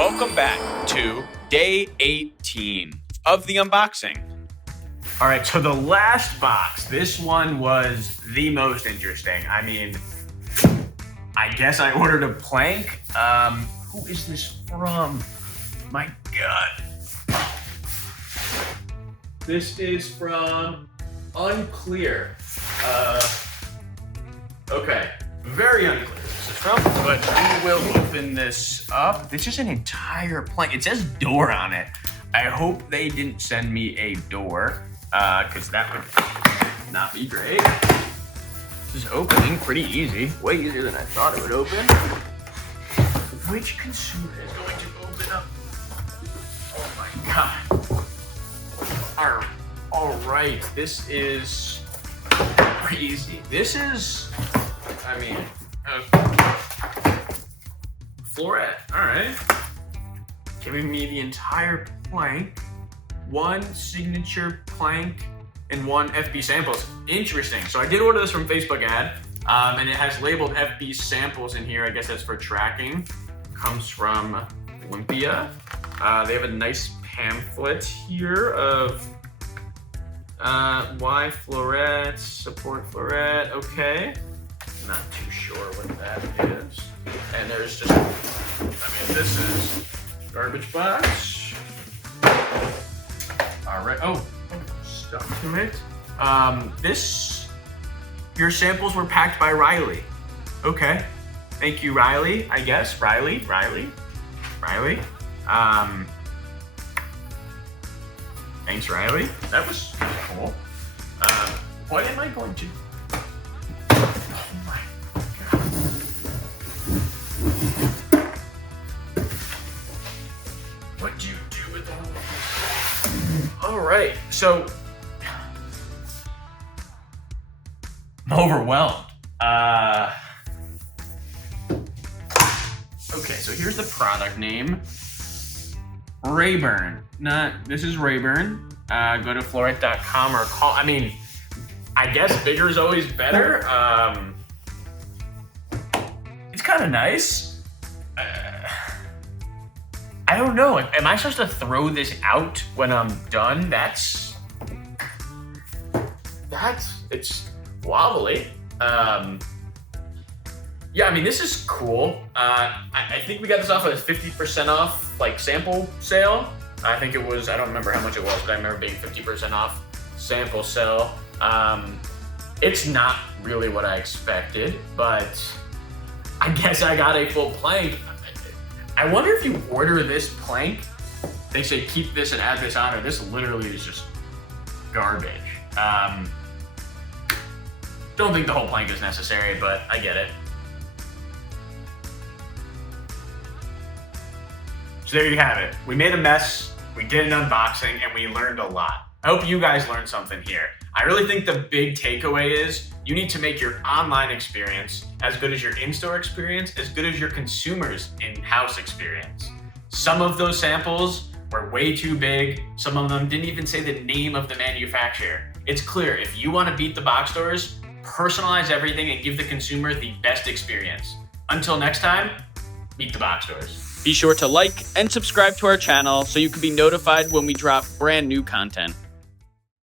Welcome back to day 18 of the unboxing. All right, so the last box, this one was the most interesting. I mean, I guess I ordered a plank. Who is this from? My God. This is from Unclear. Okay, very unclear who this is from, but we will open this up. This is an entire plank. It says door on it. I hope they didn't send me a door, because that would not be great. This is opening pretty easy, way easier than I thought it would open. Which consumer is going to open up? Oh my God. All right, this is crazy. This is, I mean, Flooret, all right. Giving me the entire plank, one signature plank, and one FB samples. Interesting. So I did order this from Facebook ad, and it has labeled FB samples in here. I guess that's for tracking. Comes from Olympia. They have a nice pamphlet here of why Flooret, support Flooret. Okay. Not too sure what that is. And there's just, I mean, this is garbage box. All right. Oh, stuff to it. Your samples were packed by Riley. Okay. Thank you, Riley, I guess. Riley. Thanks, Riley. That was cool. What am I going to... Oh my God. What do you do with that? All right, so... I'm overwhelmed. Okay, so here's the product name. Rayburn. This is Rayburn. Go to flooret.com or call. I mean, I guess bigger is always better. It's kind of nice. I don't know. Am I supposed to throw this out when I'm done? It's wobbly. Yeah, I mean, this is cool. I think we got this off at a 50% off, like, sample sale. I think it was, I don't remember how much it was, but I remember being 50% off sample sale. It's not really what I expected, but I guess I got a full plank. I wonder if you order this plank, they say keep this and add this on, or this literally is just garbage. Don't think the whole plank is necessary, but I get it. So there you have it. We made a mess, we did an unboxing, and we learned a lot. I hope you guys learned something here. I really think the big takeaway is you need to make your online experience as good as your in-store experience, as good as your consumers' in-house experience. Some of those samples were way too big. Some of them didn't even say the name of the manufacturer. It's clear, if you want to beat the box stores, personalize everything and give the consumer the best experience. Until next time, beat the box stores. Be sure to like and subscribe to our channel so you can be notified when we drop brand new content.